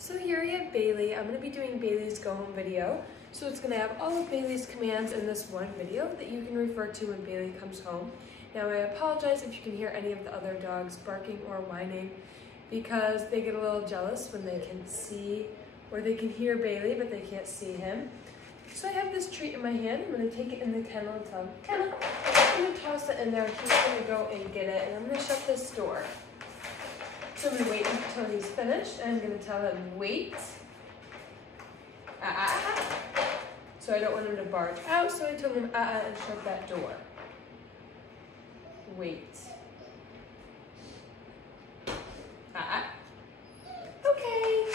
So here we have Bailey. I'm going to be doing Bailey's go home video. So it's going to have all of Bailey's commands in this one video that you can refer to when Bailey comes home. Now I apologize if you can hear any of the other dogs barking or whining because they get a little jealous when they can see or they can hear Bailey but they can't see him. So I have this treat in my hand. I'm going to take it in the kennel and tell him, Kennel, I'm going to toss it in there. He's going to go and get it and I'm going to shut this door. So I'm going to wait until he's finished, and I'm going to tell him, wait. So I don't want him to barge out, so I told him, and shut that door. Wait. Okay.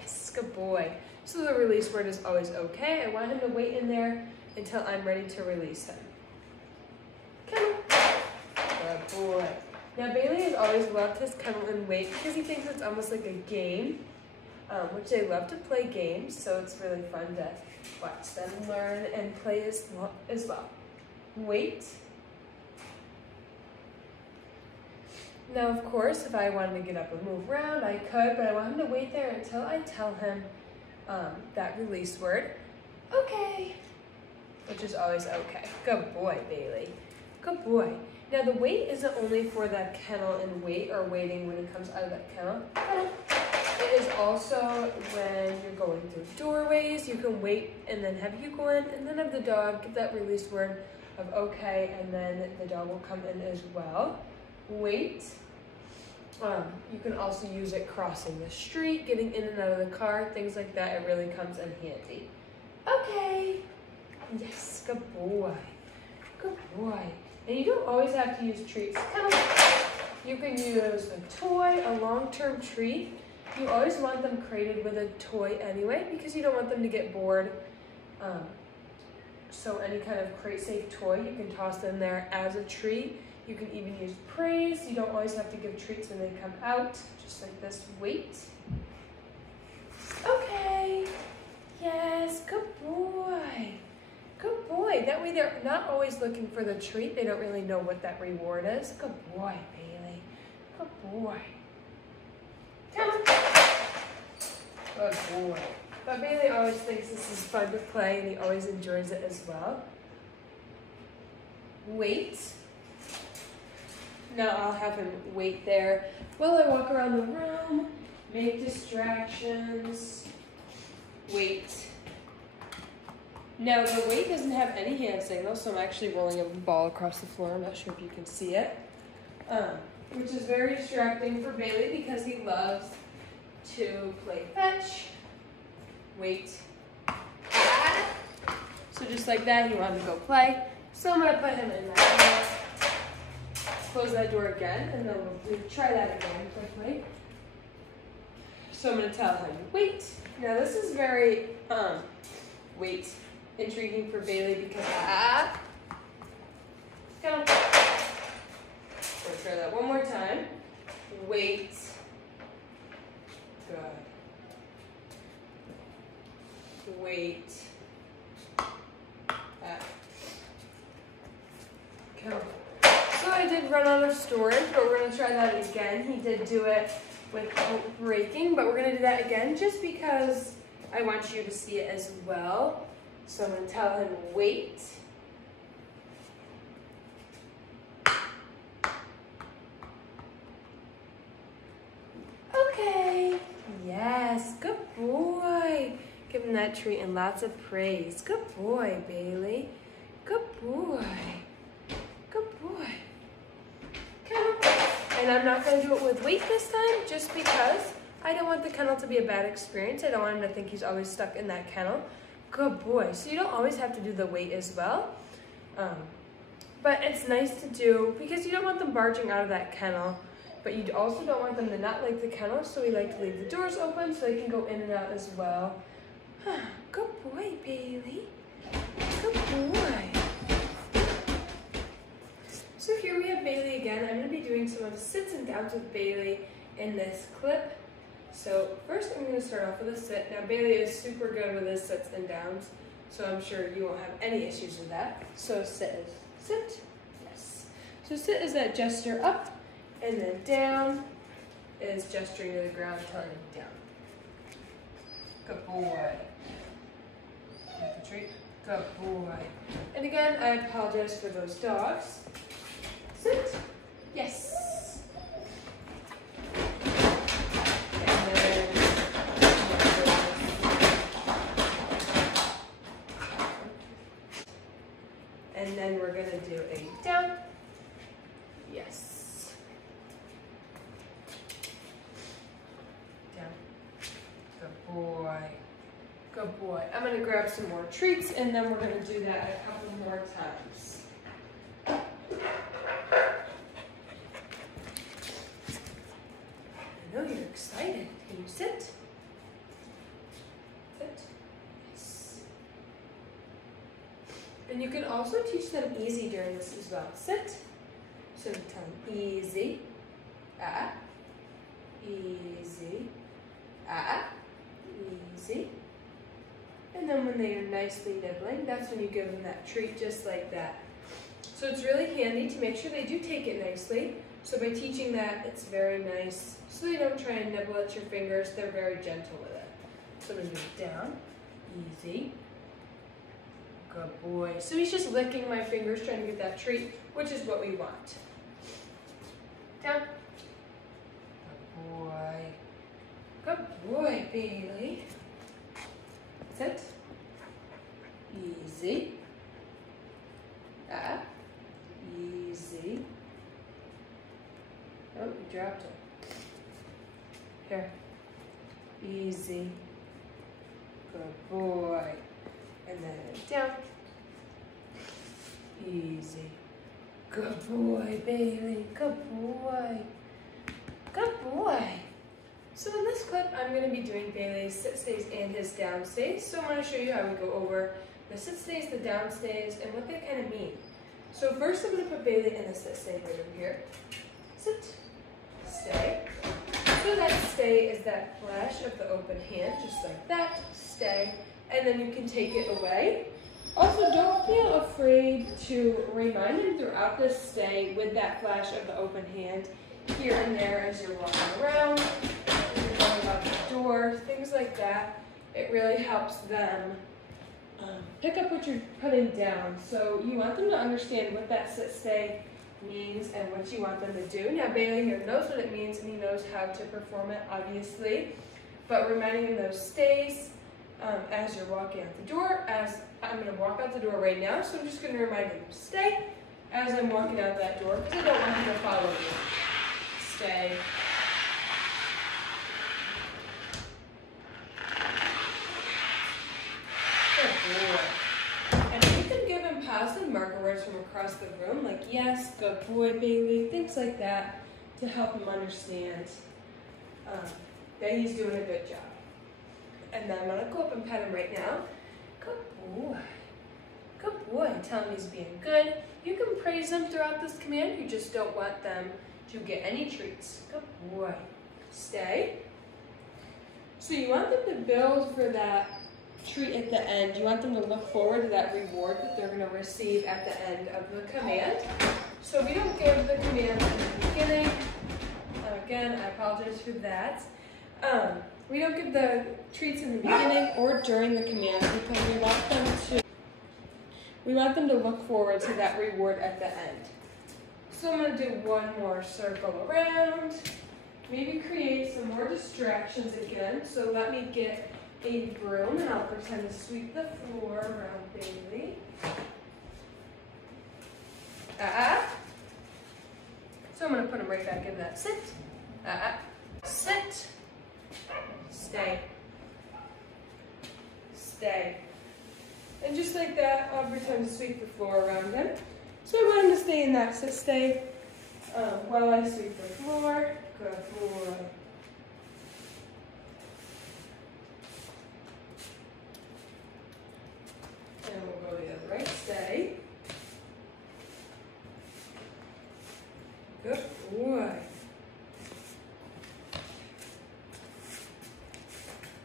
Yes, good boy. So the release word is always okay. I want him to wait in there until I'm ready to release him. Kennel. Good boy. Now Bailey has always loved his kennel and wait because he thinks it's almost like a game, which they love to play games, so it's really fun to watch them learn and play as well. Wait. Now of course, if I wanted to get up and move around, I could, but I want him to wait there until I tell him that release word, okay, which is always okay. Good boy, Bailey. Good boy. Now the wait isn't only for that kennel and wait or waiting when he comes out of that kennel. It is also when you're going through doorways, you can wait and then have you go in and then have the dog give that release word of okay and then the dog will come in as well. Wait. You can also use it crossing the street, getting in and out of the car, things like that. It really comes in handy. Okay. Yes, good boy. Good boy. And you don't always have to use treats. You can use a toy, a long-term treat. You always want them crated with a toy anyway because you don't want them to get bored. So any kind of crate-safe toy you can toss in there as a treat. You can even use praise. You don't always have to give treats when they come out, just like this. Wait. Okay. Yes, good boy. Good boy. That way they're not always looking for the treat. They don't really know what that reward is. Good boy, Bailey. Good boy. Come on. Good boy. But Bailey always thinks this is fun to play and he always enjoys it as well. Wait. Now I'll have him wait there while I walk around the room, make distractions. Wait. Now the wait doesn't have any hand signals, so I'm actually rolling a ball across the floor. I'm not sure if you can see it, which is very distracting for Bailey because he loves to play fetch. Wait. So just like that, he wanted to go play. So I'm gonna put him in that. Close that door again, and then we'll try that again quickly. So I'm gonna tell him, wait. Now this is very, wait. Intriguing for Bailey because We'll try that one more time. Wait. Good. Wait. Count. So I did run out of storage, but we're going to try that again. He did do it without breaking, but we're going to do that again just because I want you to see it as well. So I'm going to tell him, wait. Okay. Yes, good boy. Give him that treat and lots of praise. Good boy, Bailey. Good boy. Good boy. Come on. And I'm not going to do it with wait this time just because I don't want the kennel to be a bad experience. I don't want him to think he's always stuck in that kennel. Good boy. So you don't always have to do the wait as well. But it's nice to do because you don't want them barging out of that kennel. But you also don't want them to not like the kennel. So we like to leave the doors open so they can go in and out as well. Good boy, Bailey. Good boy. So here we have Bailey again. I'm going to be doing some of sits and downs with Bailey in this clip. So first I'm going to start off with a sit. Now Bailey is super good with his sits and downs, so I'm sure you won't have any issues with that. So sit is sit, yes. So sit is that gesture up, and then down is gesturing to the ground, telling him down. Good boy. Get the treat. Good boy. And again, I apologize for those dogs. Sit. Yes. And then we're going to do a down. Yes. Down. Good boy. Good boy. I'm going to grab some more treats and then we're going to do that a couple more times. I know you're excited. Can you sit? Sit. Yes. And you can also teach them easy during this as well. Sit. So tell them easy. Easy. Easy. And then when they are nicely nibbling, that's when you give them that treat just like that. So it's really handy to make sure they do take it nicely. So by teaching that, it's very nice. So they don't try and nibble at your fingers. They're very gentle with it. So I'm going to move down. Easy. Good boy. So he's just licking my fingers, trying to get that treat, which is what we want. Down. Good boy. Good boy, Bailey. Sit. Easy. Easy. Oh, you dropped it. Here. Easy. Good boy. And then down. Easy. Good boy, Bailey. Good boy. Good boy. So in this clip, I'm going to be doing Bailey's sit stays and his down stays. So I'm going to show you how we go over the sit stays, the down stays, and what they kind of mean. So first I'm going to put Bailey in the sit stay right over here. Sit. Stay. So that stay is that flash of the open hand, just like that. Stay. And then you can take it away. Also, don't feel afraid to remind him throughout this stay with that flash of the open hand here and there as you're walking around, as you're going out the door, things like that. It really helps them pick up what you're putting down. So you want them to understand what that sit stay means and what you want them to do. Now Bailey here knows what it means and he knows how to perform it, obviously. But reminding him those stays as you're walking out the door, as I'm going to walk out the door right now, so I'm just going to remind him, stay, as I'm walking out that door, because I don't want him to follow me. Stay. Good boy. And you can give him positive marker words from across the room, like yes, good boy, Bailey, things like that, to help him understand that he's doing a good job. And then I'm going to go up and pet him right now. Good boy. Good boy. Tell him he's being good. You can praise him throughout this command. You just don't want them to get any treats. Good boy. Stay. So you want them to build for that treat at the end. You want them to look forward to that reward that they're going to receive at the end of the command. So we don't give the command in the beginning. Again, I apologize for that. We don't give the treats in the beginning or during the command because we want them to look forward to that reward at the end. So I'm going to do one more circle around. Maybe create some more distractions again. So let me get a broom and I'll pretend to sweep the floor around Bailey. So I'm going to put him right back in that sit. Sit. Stay. Stay. And just like that, I'll pretend to sweep the floor around him. So I want him to stay in that sit stay while I sweep the floor. Good boy. And we'll go to the other right. Stay. Good boy.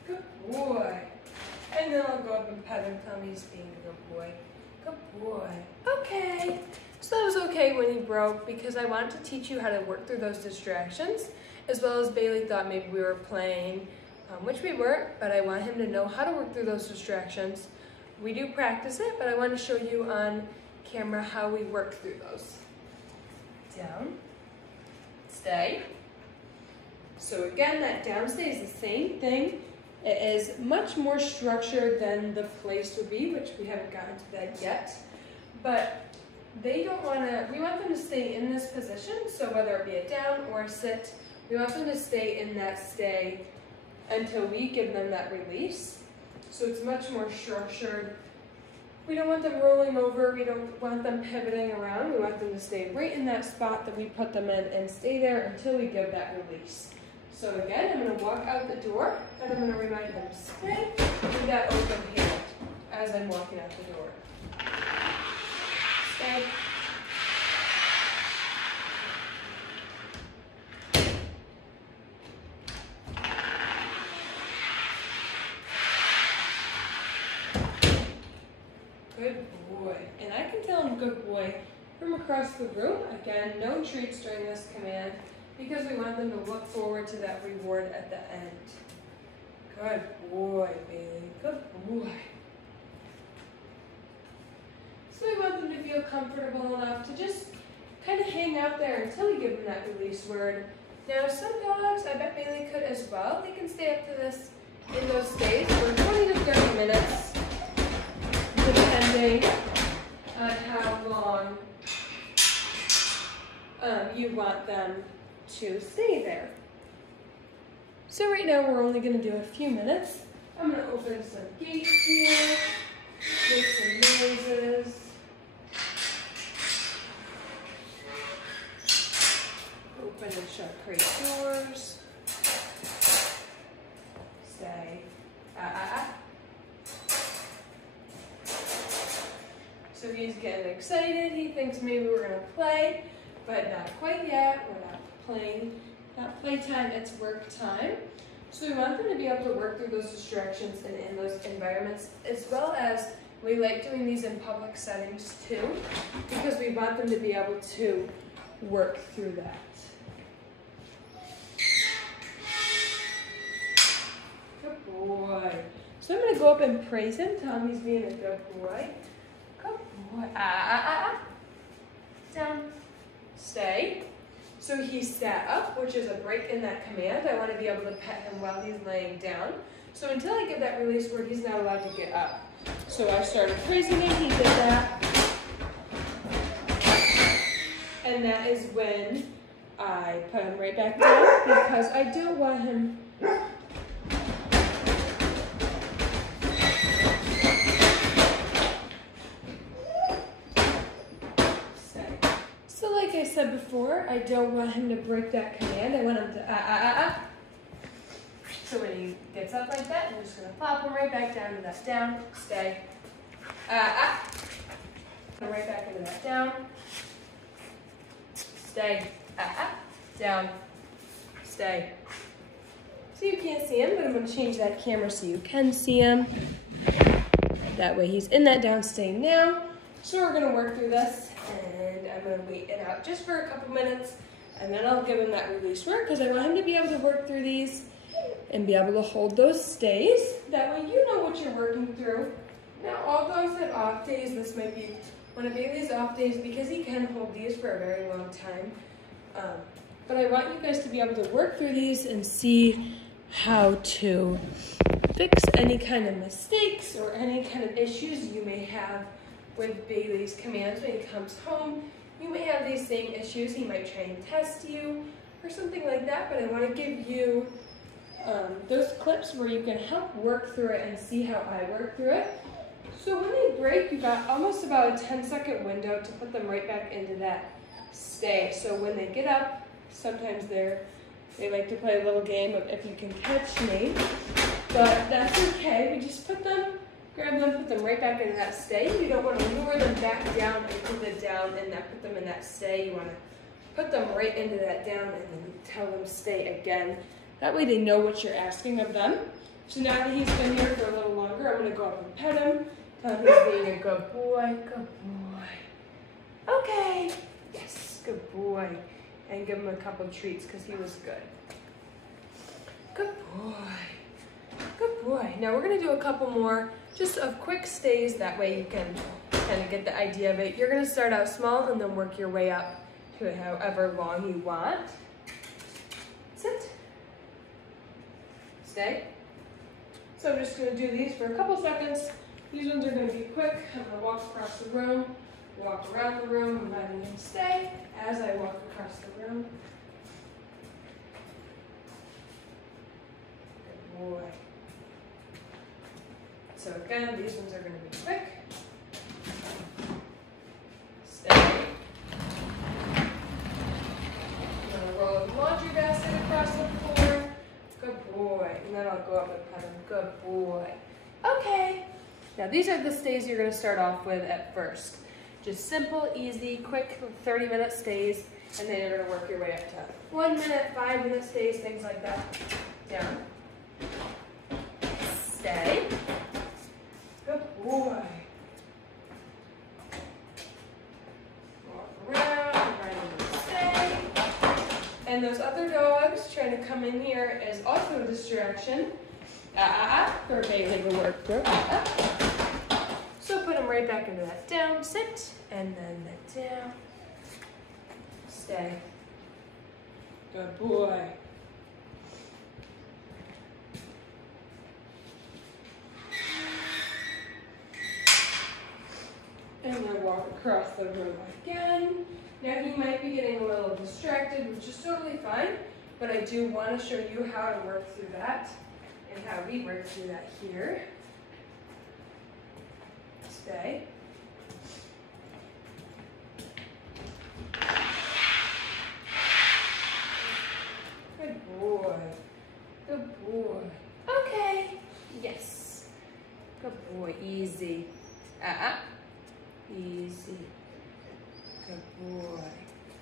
Good boy. And then I'll go up and pet him, tell me he's being a good boy. Good boy. Okay. So that was okay when he broke because I wanted to teach you how to work through those distractions, as well as Bailey thought maybe we were playing which we weren't, but I want him to know how to work through those distractions. We do practice it, but I want to show you on camera how we work through those. Down, stay. So again, that down stay is the same thing. It is much more structured than the place would be, which we haven't gotten to that yet. But they don't want to, we want them to stay in this position, so whether it be a down or a sit, we want them to stay in that stay until we give them that release. So it's much more structured. We don't want them rolling over, we don't want them pivoting around, we want them to stay right in that spot that we put them in and stay there until we give that release. So again, I'm going to walk out the door and I'm going to remind them to stay with that open hand as I'm walking out the door. Stay. Good boy. And I can tell him good boy from across the room. Again, no treats during this command because we want them to look forward to that reward at the end. Good boy, Bailey. Good boy. So we want them to feel comfortable enough to just kind of hang out there until we give them that release word. Now, some dogs, I bet Bailey could as well. They can stay up to this in those stays for 20 to 30 minutes. Depending on how long you want them to stay there. So right now we're only going to do a few minutes. I'm going to open some gates here, make some noises. Open and shut crate doors. Stay. So he's getting excited. He thinks maybe we're going to play, but not quite yet. We're not playing. Not playtime, it's work time. So we want them to be able to work through those distractions and in those environments, as well as we like doing these in public settings too, because we want them to be able to work through that. Good boy. So I'm going to go up and praise him, tell him he's being a good boy. Good boy. Down. Stay. So he sat up, which is a break in that command. I want to be able to pet him while he's laying down. So until I give that release word, he's not allowed to get up. So I started praising him, he did that. And that is when I put him right back down because I don't want him like I said before, I don't want him to break that command. I want him to So when he gets up like that, I'm just going to pop him right back down to that down, stay, right back into that down, stay, down, stay. So you can't see him, but I'm going to change that camera so you can see him. That way he's in that down stay now. So we're going to work through this. And I'm going to wait it out just for a couple minutes, and then I'll give him that release word because I want him to be able to work through these and be able to hold those stays. That way you know what you're working through. Now, all dogs have off days. This might be one of Bailey's off days because he can hold these for a very long time. But I want you guys to be able to work through these and see how to fix any kind of mistakes or any kind of issues you may have with Bailey's commands when he comes home. You may have these same issues. He might try and test you or something like that, but I want to give you those clips where you can help work through it and see how I work through it. So when they break, you've got almost about a 10-second window to put them right back into that stay. So when they get up, sometimes they like to play a little game of if you can catch me, but that's okay. We just put them, grab them, put them right back into that stay. You don't want to lure them back down into the down and not put them in that stay. You want to put them right into that down and then tell them stay again. That way they know what you're asking of them. So now that he's been here for a little longer, I'm going to go up and pet him. Tell him he's being a good boy. Good boy. Okay. Yes, good boy. And give him a couple treats because he was good. Good boy. Good boy. Now we're gonna do a couple more just of quick stays. That way you can kind of get the idea of it. You're gonna start out small and then work your way up to it however long you want. Sit. Stay. So I'm just gonna do these for a couple seconds. These ones are gonna be quick. I'm gonna walk across the room, walk around the room, and letting him stay as I walk across the room. Good boy. So again, these ones are going to be quick. Stay. I'm going to roll the laundry basket across the floor. Good boy. And then I'll go up and pet him. Good boy. Okay. Now these are the stays you're going to start off with at first. Just simple, easy, quick 30-minute stays. And then you're going to work your way up to 1 minute, 5-minute stays, things like that. Down. Stay. Good boy. Walk around, Brandy, stay. And those other dogs trying to come in here is also a distraction. For Bailey to work through. So put them right back into that down, sit, and then the down. Stay. Good boy. And then walk across the room again. Now he might be getting a little distracted, which is totally fine, but I do want to show you how to work through that and how we work through that here. Stay. Good boy. Good boy. Okay. Yes. Good boy. Easy. Easy. Good boy.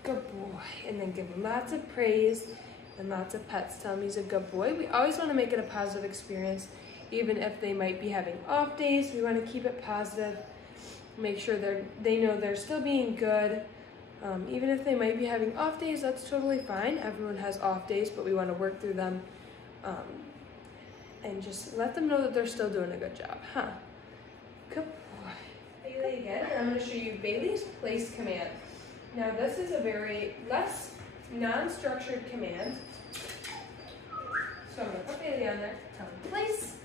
Good boy. And then give him lots of praise and lots of pets. Tell him he's a good boy. We always want to make it a positive experience, even if they might be having off days. We want to keep it positive. Make sure they know they're still being good. Even if they might be having off days, that's totally fine. Everyone has off days, but we want to work through them and just let them know that they're still doing a good job. Good boy. Bailey again, and I'm going to show you Bailey's place command. Now this is a very less non-structured command. So I'm going to put Bailey on there, tell him place.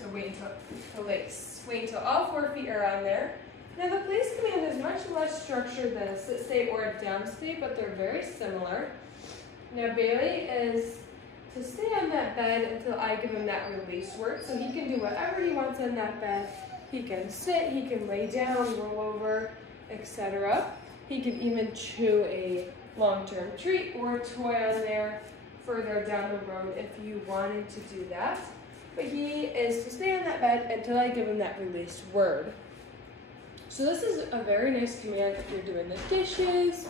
So wait until place. Wait until all 4 feet are on there. Now the place command is much less structured than a sit stay or a down stay, but they're very similar. Now Bailey is to stay on that bed until I give him that release word. So he can do whatever he wants on that bed. He can sit, he can lay down, roll over, etc. He can even chew a long-term treat or a toy on there further down the road if you wanted to do that. But he is to stay on that bed until I give him that released word. So this is a very nice command if you're doing the dishes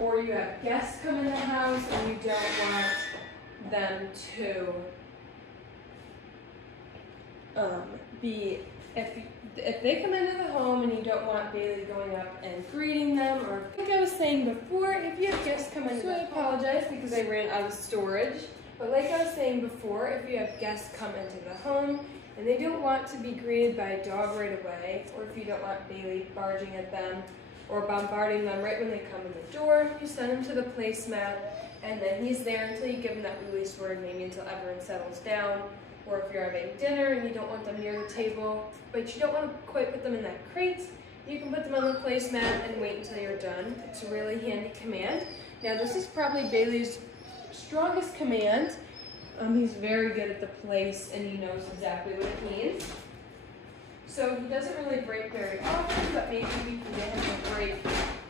or you have guests come in the house and you don't want them to if they come into the home and you don't want Bailey going up and greeting them, or like I was saying before, if you have guests come in, so I apologize because I ran out of storage, but like I was saying before, if you have guests come into the home and they don't want to be greeted by a dog right away, or if you don't want Bailey barging at them or bombarding them right when they come in the door, you send them to the placemat, and then he's there until you give him that release word, maybe until everyone settles down. Or if you're having dinner and you don't want them near the table, but you don't want to quite put them in that crate, you can put them on the placemat and wait until you're done. It's a really handy command. Now this is probably Bailey's strongest command. He's very good at the place and he knows exactly what it means. So he doesn't really break very often, but maybe we can get him a break.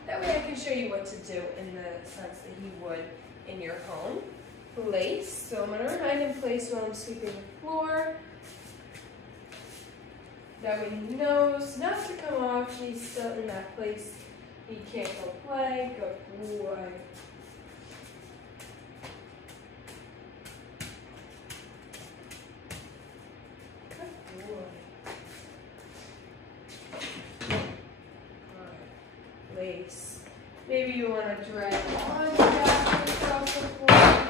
That way I can show you what to do in the sense that he would in your home. Place. So I'm going to remind him place while I'm sweeping the floor. That way he knows not to come off. He's still in that place. He can't go play. Good boy. Good boy. Alright. Place. Maybe you you want to drag on back across the floor.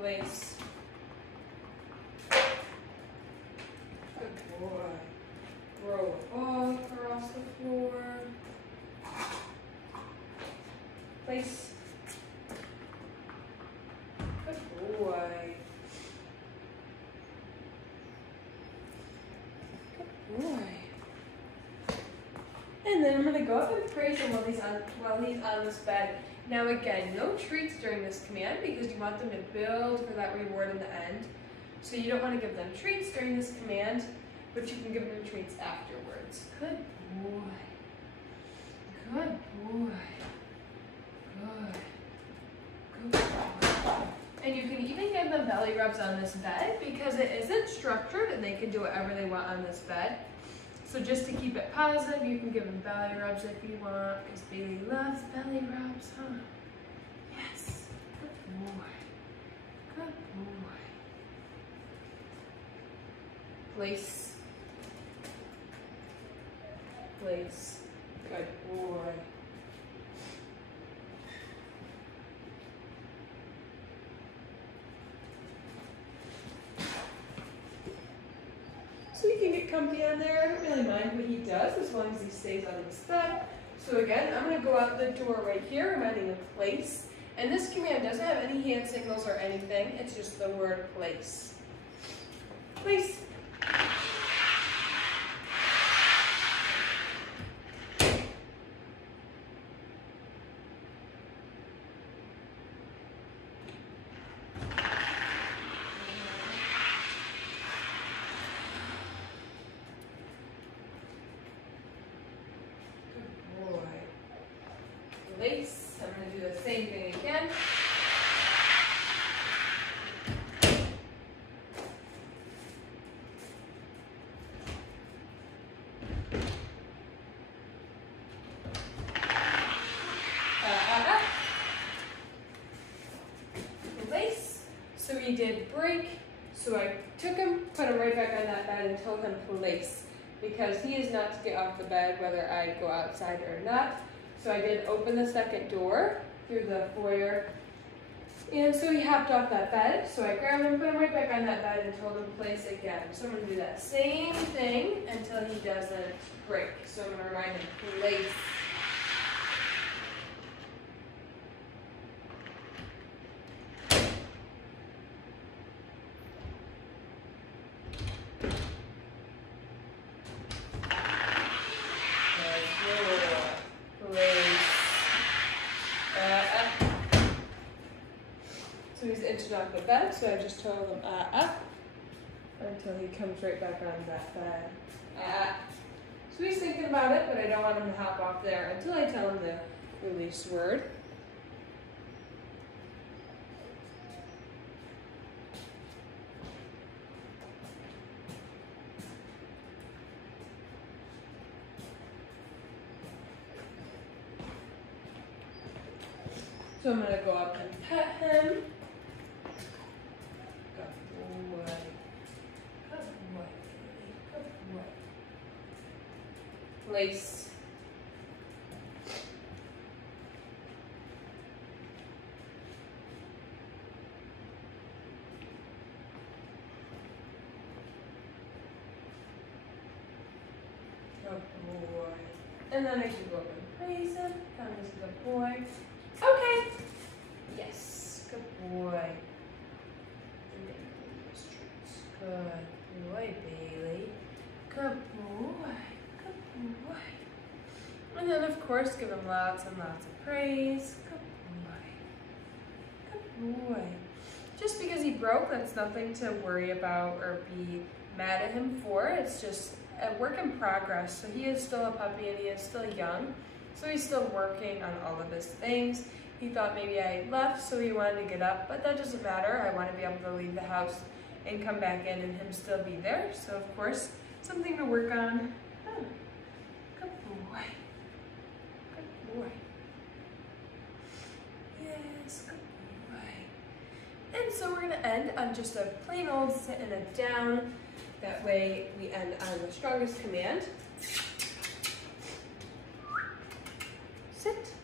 Place. Good boy. Roll the ball across the floor. Place. Good boy. Good boy. And then I'm going to go up and praise him while he's on this bed. Now again, no treats during this command because you want them to build for that reward in the end. So you don't want to give them treats during this command, but you can give them treats afterwards. Good boy. Good boy. Good. Good boy. And you can even give them belly rubs on this bed because it isn't structured and they can do whatever they want on this bed. So just to keep it positive, you can give them belly rubs if you want, because Bailey loves belly rubs, huh? Yes. Good boy. Good boy. Place. Place. Good boy. So he can get comfy on there. I don't really mind what he does as long as he stays on this bed. So again, I'm going to go out the door right here, reminding him place. And this command doesn't have any hand signals or anything. It's just the word place. Place. Place. I'm going to do the same thing again. Place. So he did break. So I took him, put him right back on that bed and told him place. Because he is not to get off the bed whether I go outside or not. So I did open the second door through the foyer. And so he hopped off that bed. So I grabbed him, put him right back on that bed and told him place again. So I'm going to do that same thing until he doesn't break. So I'm going to remind him place. So he's inching off the bed, so I just told him until he comes right back on that bed. So he's thinking about it, but I don't want him to hop off there until I tell him the release word. So I'm going to go up and pet him. Good boy. Good boy. Good boy. Place. Good boy. And then I can go up and praise him. Come as a good boy. Okay. Yes. Good boy. Good boy, Bailey. Good boy. Good boy. And then, of course, give him lots and lots of praise. Good boy. Good boy. Just because he broke, that's nothing to worry about or be mad at him for. It's just a work in progress. So he is still a puppy and he is still young. So he's still working on all of his things. He thought maybe I had left, so he wanted to get up, but that doesn't matter. I want to be able to leave the house and come back in and him still be there. So of course, something to work on. Oh, good boy. Good boy. Yes, good boy. And so we're gonna end on just a plain old sit and a down. That way we end on the strongest command. Sit.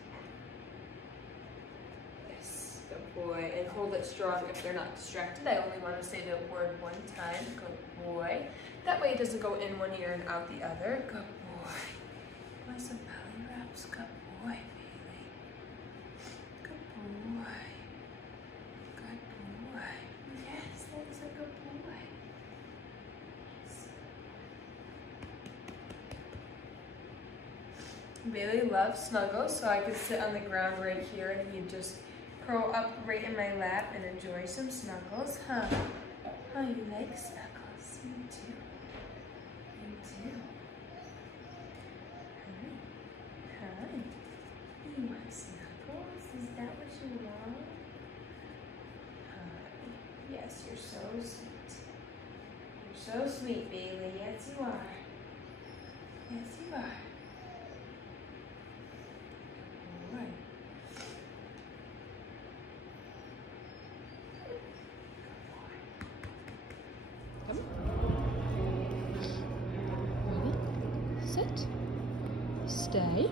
Yes, good boy. And hold it strong if they're not distracted. I only want to say the word one time. Good boy. That way it doesn't go in one ear and out the other. Good boy. Want some belly rubs? Good boy, Bailey. Good boy. Good boy. Yes, that's a good boy. Yes. Bailey loves snuggles, so I could sit on the ground right here and he'd just curl up right in my lap and enjoy some snuggles, huh? Oh, you like snuggles? Me too. Me too. Hi. You want snuggles? Is that what you want? Hi. Yes, you're so sweet. You're so sweet, Bailey. Yes, you are. Yes, you are. All right. Sit, stay,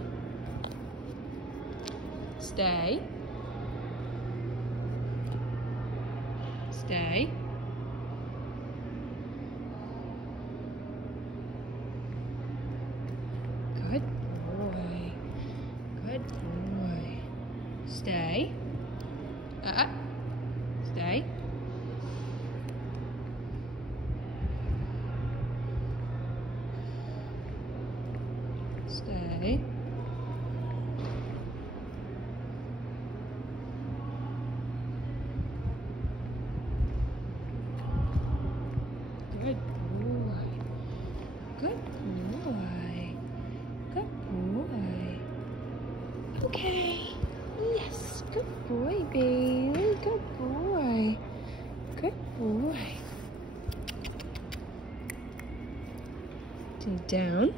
stay, stay, good boy, good boy, stay, stay, stay, good boy, good boy, good boy, okay, yes, good boy, Bailey, good boy, good boy, down,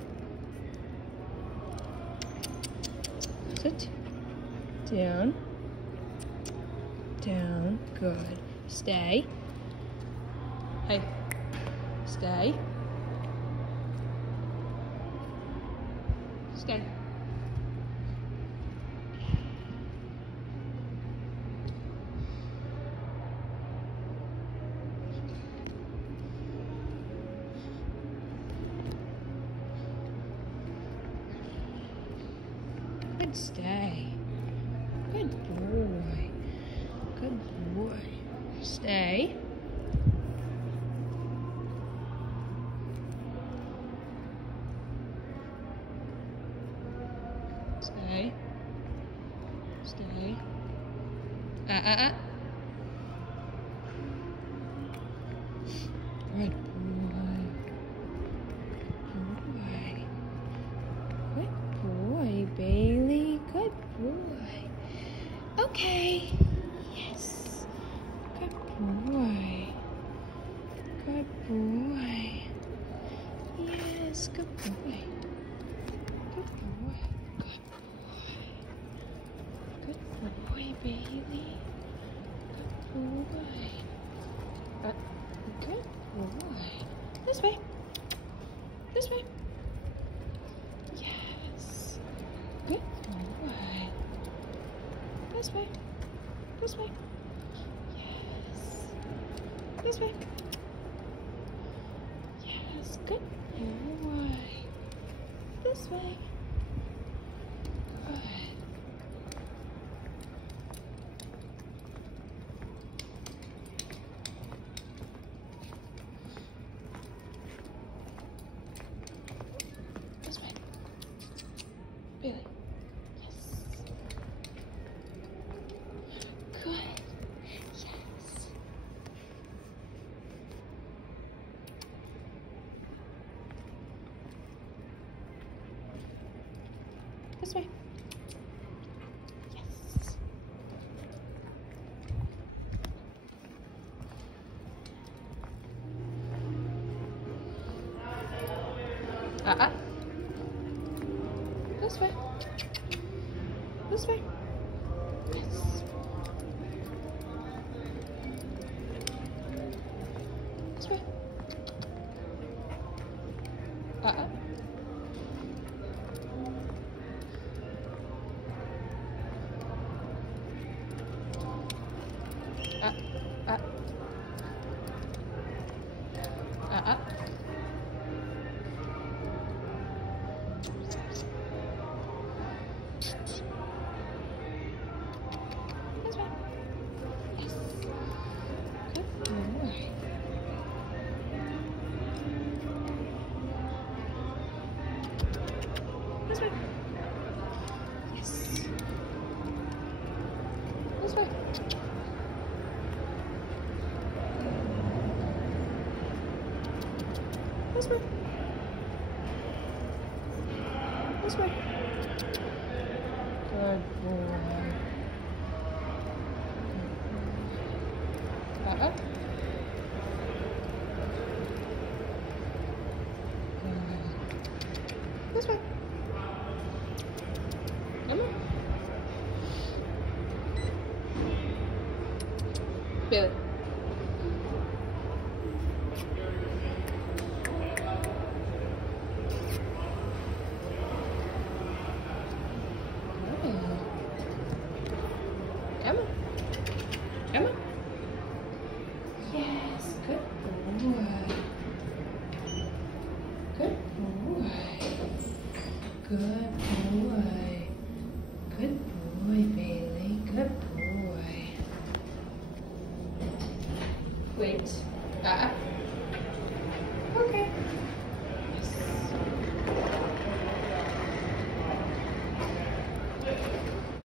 sit, down, down, good, stay, hey, stay, stay, good, stay, good boy, good boy, stay, stay, stay, good boy, good boy, Bailey, good boy, okay, yes, good boy, good boy, yes, good boy, good boy, good boy, good boy, Bailey, good boy, good boy, this way, this way, yes, good boy, this way, this way, yes, this way, yes, good boy, this way, good. This way. Bailey. Yes. Good. Yes. This way. Yes. This way. This way. Yes. This way. Up. Up. Up. This way. Yes. Good boy. This way. Yes. This way. This way. This way. Good boy. Up. This way. Come on. Feel it.